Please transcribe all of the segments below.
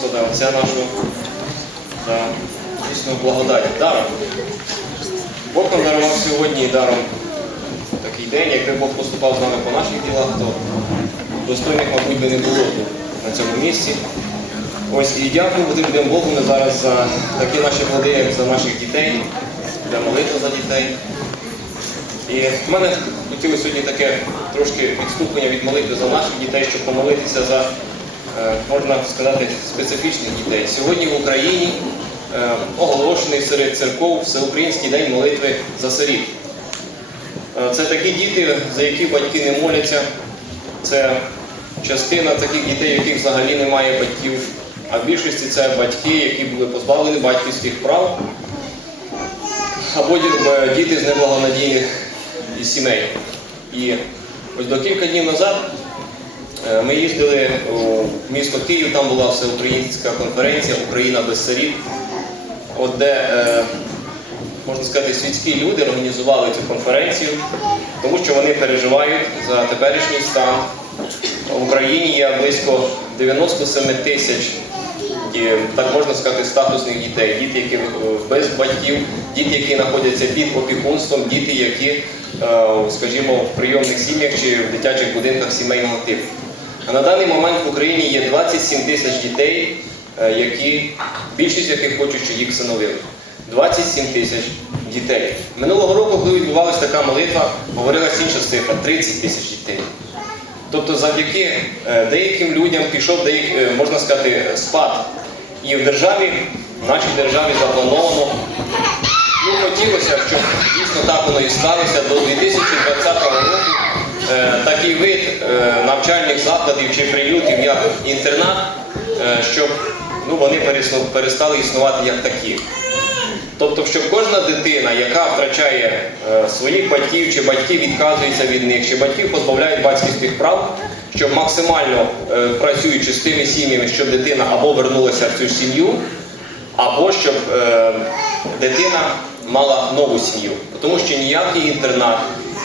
Господа, Отця нашого, за дійсно благодать, даром. Бог нам дарував сьогодні даром такий день, якби Бог поступав з нами по наших ділах, то достойних, мабуть, би не було на цьому місці. Ось і дякую будемо Богу ми зараз за такі наші плоди, як за наших дітей, для молитви за дітей. І в мене хотіло сьогодні таке трошки відступлення від молитви за наших дітей, щоб помолитися за, можна сказати, специфічних дітей. Сьогодні в Україні е, оголошений серед церков Всеукраїнський день молитви за сиріт. Е, Це такі діти, за які батьки не моляться. Це частина таких дітей, яких взагалі немає батьків. А в більшості це батьки, які були позбавлені батьківських прав, або е, діти з неблагонадійних сімей. І ось до кілька днів назад е, ми їздили у місто Київ, там була всеукраїнська конференція Україна без сиріт, от де, е, можна сказати, світські люди організували цю конференцію, тому що вони переживають за теперішній стан. В Україні є близько 97 тисяч, так можна сказати, статусних дітей, діти, які е, без батьків, діти, які знаходяться під опікунством, діти, які, е, скажімо, в прийомних сім'ях чи в дитячих будинках сімейного типу. На даний момент в Україні є 27 тисяч дітей, е, які, більшість яких хочуть, щоб їх всиновили. 27 тисяч дітей. Минулого року, коли відбувалася така молитва, говорилася інша цифра 30 тисяч дітей. Тобто завдяки е, деяким людям пішов, е, можна сказати, спад. І в державі, в нашій державі заплановано, ну хотілося, щоб дійсно так воно і сталося, до 2020 року такий вид е, навчальних закладів чи приютів, як інтернат, е, щоб ну, вони перестали існувати як такі. Тобто, щоб кожна дитина, яка втрачає е, своїх батьків, чи батьки відказуються від них, чи батьків позбавляють батьківських прав, щоб максимально е, працюючи з тими сім'ями, щоб дитина або вернулася в цю сім'ю, або щоб е, дитина мала нову сім'ю. Тому що ніякий інтернат,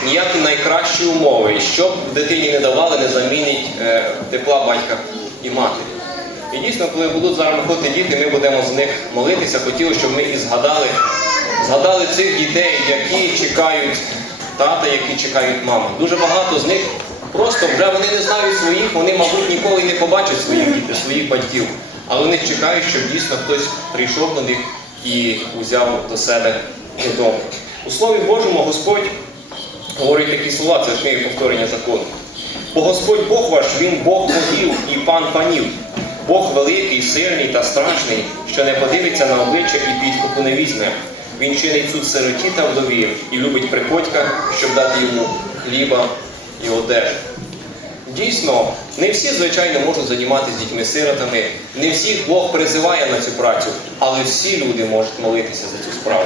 ніякі найкращі умови, що б дитині не давали, не замінить е, тепла батька і матері. І дійсно, коли будуть зараз виходити діти, ми будемо з них молитися. Хотіли, щоб ми і згадали, згадали цих дітей, які чекають тата, які чекають маму. Дуже багато з них просто вже вони не знають своїх, вони, мабуть, ніколи не побачать своїх дітей, своїх батьків. Але вони чекають, щоб дійсно хтось прийшов до них і узяв до себе додому. У Слові Божому Господь говорить такі слова, це ж повторення закону. Бо Господь Бог ваш, Він Бог богів і пан панів. Бог великий, сильний та страшний, що не подивиться на обличчя і підкупу не візьме. Він чинить суд сироті та вдові і любить приходька, щоб дати йому хліба і одежу. Дійсно, не всі, звичайно, можуть займатися дітьми-сиротами, не всіх Бог призиває на цю працю, але всі люди можуть молитися за цю справу.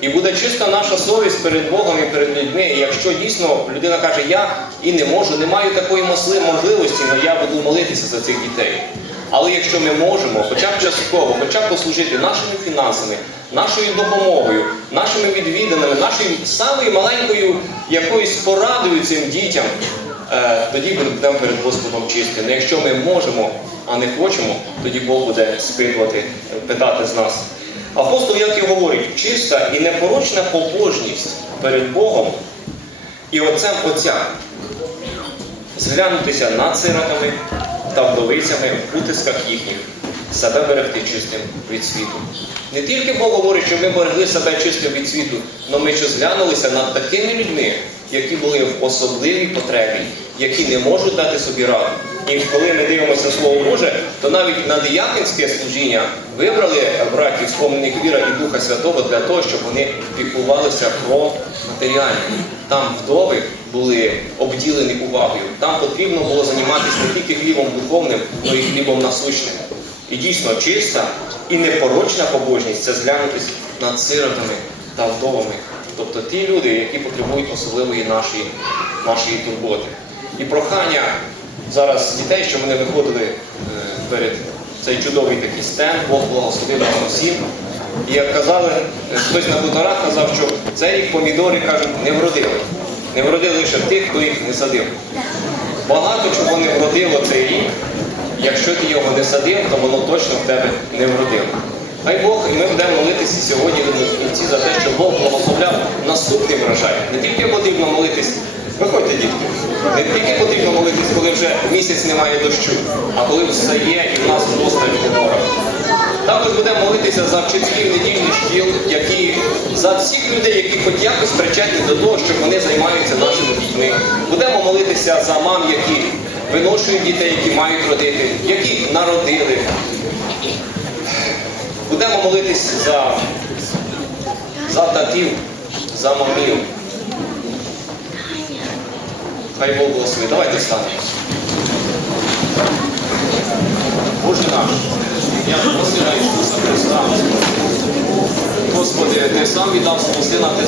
І буде чиста наша совість перед Богом і перед людьми. І якщо дійсно людина каже, я і не можу, не маю такої можливості, але я буду молитися за цих дітей. Але якщо ми можемо, хоча б частково, хоча б послужити нашими фінансами, нашою допомогою, нашими відвіданими, нашою самою маленькою якоюсь порадою цим дітям, е, тоді будемо перед Господом чисті. Якщо ми можемо, а не хочемо, тоді Бог буде спитувати, питати з нас. Апостол, як і говорить, чиста і непорочна побожність перед Богом і Отцем Отця. Зглянутися над сиротами та вдовицями в утисках їхніх, себе берегти чистим від світу. Не тільки Бог говорить, що ми берегли себе чистим від світу, але ми ще зглянулися над такими людьми, які були в особливій потребі, які не можуть дати собі раду. І коли ми дивимося Слово Боже, то навіть на дияконське служіння вибрали братів, сповнених віра і Духа Святого для того, щоб вони піклувалися про матеріальне. Там вдови були обділені увагою. Там потрібно було займатися не тільки хлібом духовним, але й хлібом насущним. І дійсно чиста і непорочна побожність це зглянутися над сиротами та вдовами. Тобто ті люди, які потребують особливої нашої, нашої турботи. І прохання зараз дітей, що вони виходили е, перед цей чудовий такий стенд, Бог благословив нас усім. І як казали, е, хтось на хуторах казав, що цей рік помідори кажуть, не вродили. Не вродили лише тих, хто їх не садив. Багато чого не вродило цей рік, якщо ти його не садив, то воно точно в тебе не вродило. Хай Бог, і ми будемо молитися сьогодні в кінці за те, щоб Бог благословляв наступний врожай. Не тільки потрібно молитись, виходьте, дітки, не тільки потрібно молитись, коли вже місяць немає дощу, а коли все є і в нас досталь умора. Також будемо молитися за вчителів недільних шкіл, які за всіх людей, які хоч якось причетні до того, що вони займаються нашими дітьми. Будемо молитися за мам, які виношують дітей, які мають родити, які народили. Будемо молитись за, за татів, за мамів. Хай Бог благословить. Давайте встанемо. Боже наш, я Ісуса Христа. Господи, Ти сам віддав свого сина, Ти